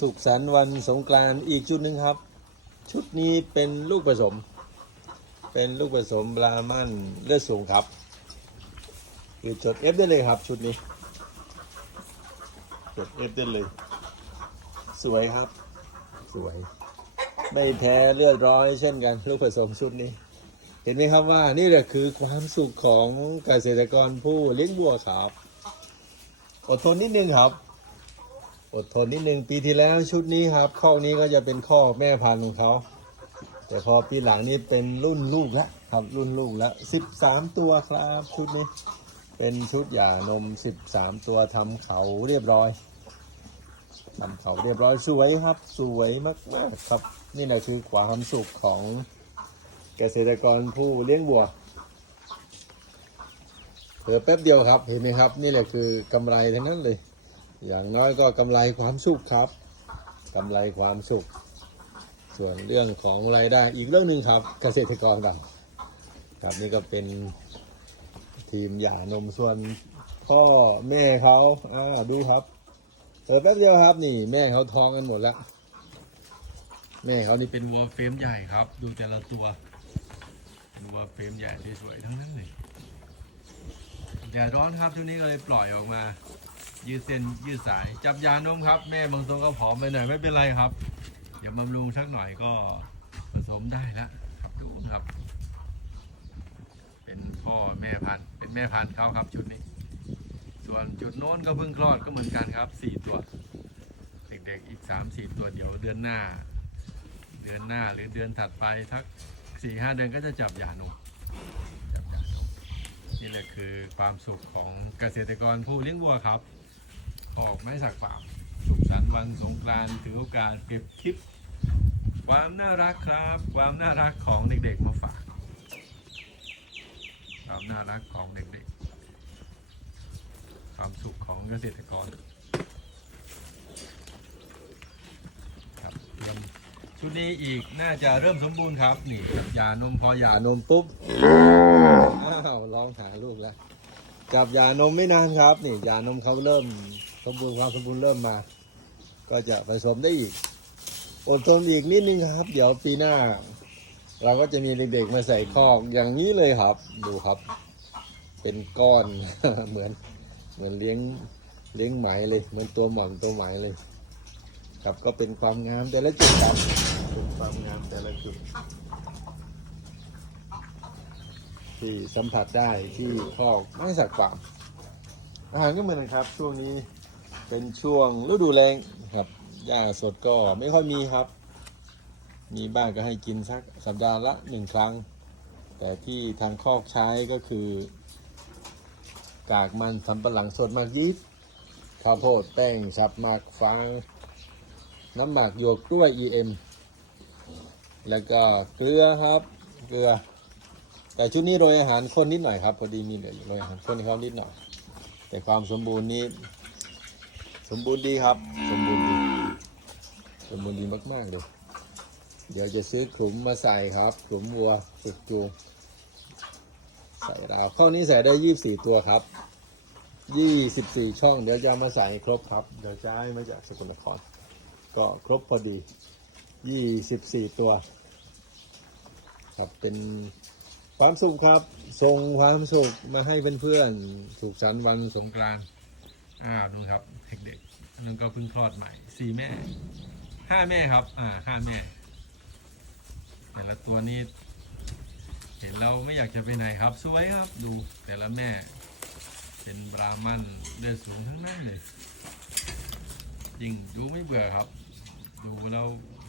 สุขสันต์วันสงกรานต์อีกชุดหนึ่งครับ ชุดนี้เป็นลูกผสม เป็นลูกผสมบราหมันเลือดสูงครับ คือจด F ได้เลยครับชุดนี้ จด F ได้เลย สวยครับ สวย ไม่แพ้เลือดร้อยเช่นกันลูกผสมชุดนี้ เห็นไหมครับว่านี่แหละคือความสุขของเกษตรกรผู้เลี้ยงวัวครับ อดทนนิดนึงครับ อดทนนิดนึงปีที่แล้วชุดนี้ครับข้อนี้ก็จะเป็นข้อแม่พันธุ์ของเขา แต่พอปีหลังนี้เป็นรุ่นลูกแล้วครับรุ่นลูกแล้วสิบสามตัวครับชุดนี้ เป็นชุดหย่านมสิบสามตัวทำเขาเรียบร้อยทำเขาเรียบร้อยสวยครับ สวยมากๆครับ นี่แหละคือความสุขของเกษตรกรผู้เลี้ยงวัวเผลอแป๊บเดียวครับเห็นไหมครับ นี่แหละคือกำไรทั้งนั้นเลย อย่างน้อยก็กำไรความสุขครับกำไรความสุข ส่วนเรื่องของรายได้อีกเรื่องหนึ่งครับเกษตรกรเราครับนี่ก็เป็นทีมหย่านมส่วนพ่อแม่เขาอ่าดูครับเออแป๊บเดียวครับ นี่ แม่เขาท้องกันหมดแล้ว แม่เขานี่เป็นวัวเฟรมใหญ่ครับ ดูแต่ละตัววัวเฟรมใหญ่สวยๆทั้งนั้นเลยแดดร้อนครับช่วงนี้ก็เลยปล่อยออกมา ยืดเส้นยืดสาย จับยานุ่มครับ แม่บางตัวก็ผอมไปหน่อยไม่เป็นไรครับ เดี๋ยวบำรุงสักหน่อยก็ผสมได้แล้วครับดูครับ เป็นพ่อแม่พันธุ์เป็นแม่พันธุ์เขาครับชุดนี้ ส่วนจุดโน้นก็เพิ่งคลอดก็เหมือนกันครับสี่ตัว เด็กๆอีกสามสี่ตัวเดี๋ยวเดือนหน้า เดือนหน้าหรือเดือนถัดไปทักสี่ห้าเดือนก็จะจับยานมจับยานมนี่แหละคือความสุขของเกษตรกรผู้เลี้ยงวัวครับ ออกไม้สักฟาร์มสุขสันต์วันสงกรานต์ถือโอกาสเก็บคลิป ความน่ารักครับ ความน่ารักของเด็กๆมาฝาก ความน่ารักของเด็กๆ ความสุขของเกษตรกรครับเตรียมชุดนี้อีกน่าจะเริ่มสมบูรณ์ครับนี่หย่านมพอย่านมปุ๊บอ้าวลองหาลูกแล้วจับยานมไม่นานครับ นี่ยานมเขาเริ่ม สมบูรณ์ความสมบูรณ์เริ่มมา ก็จะผสมได้อีก อดทนอีกนิดนึงครับ เดี๋ยวปีหน้า เราก็จะมีเด็กๆมาใส่คอกอย่างนี้เลยครับ ดูครับ เป็นก้อนเหมือน เหมือนเลี้ยงเลี้ยงไหมเลยเหมือนตัวหม่อมตัวไหมเลย ครับก็เป็นความงามแต่ละจุดครับเป็นความงามแต่ละจุดที่สัมผัสได้ที่คอกไม้สักฟาร์มอาหารก็เหมือนกันครับช่วงนี้ เป็นช่วงฤดูแล้งครับหญ้าสดก็ไม่ค่อยมีครับ มีบ้างก็ให้กินสักสัปดาห์ละหนึ่งครั้ง แต่ที่ทางคอกใช้ก็คือ กากมันสำปะหลังสดมากยีสต์ข้าวโพดแป้งฉับหมากฟางน้ำหมากหยวกกล้วย EM แล้วก็เกลือครับ เกลือ แต่ชุดนี้โรยอาหารข้นนิดหน่อยครับ พอดีมีเหลือโรยอาหารข้นเขานิดหน่อย แต่ความสมบูรณ์นี้ สมบูรณ์ดีครับ สมบูรณ์ดี สมบูรณ์ดีมากๆเลยเดี๋ยวจะซื้อขุมมาใส่ครับขุมวัวฝึกจูงใส่ดาวข้อนี้ใส่ได้ยี่สี่ตัวครับยี่สิบสี่ช่อง เดี๋ยวจะมาใส่ครบครับ เดี๋ยวจะให้มาจากสกลนคร ก็ครบพอดียี่สิบสี่ตัว ครับเป็นความสุขครับส่งความสุขมาให้เพื่อนๆสุขสันต์วันสงกรานต์ อ้าวดูครับเด็กๆนั่นก็เพิ่งคลอดใหม่สี่แม่ห้าแม่ครับ อ่าห้าแม่แต่ละตัวนี้ เห็นเราไม่อยากจะไปไหนครับ สวยครับ ดูแต่ละแม่ เป็นบรามันเลือดสูงทั้งนั้นเลยจริงดูไม่เบื่อครับ ดูเรา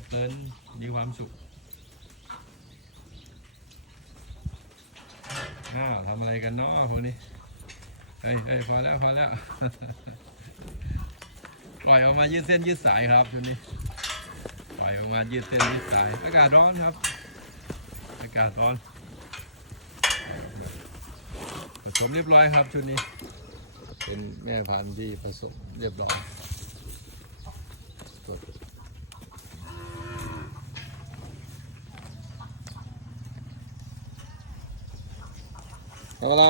เพลินมีความสุขอ้าวทำอะไรกันเนาะพวกนี้ เฮ้ยเฮ้ยพอแล้วพอแล้ว ปล่อยออกมายืดเส้นยืดสายครับชุดนี้ ปล่อยออกมายืดเส้นยืดสาย อากาศร้อนครับ อากาศร้อน ผสมเรียบร้อยครับชุดนี้ เป็นแม่พันธุ์ที่ผสมเรียบร้อยทำอะไร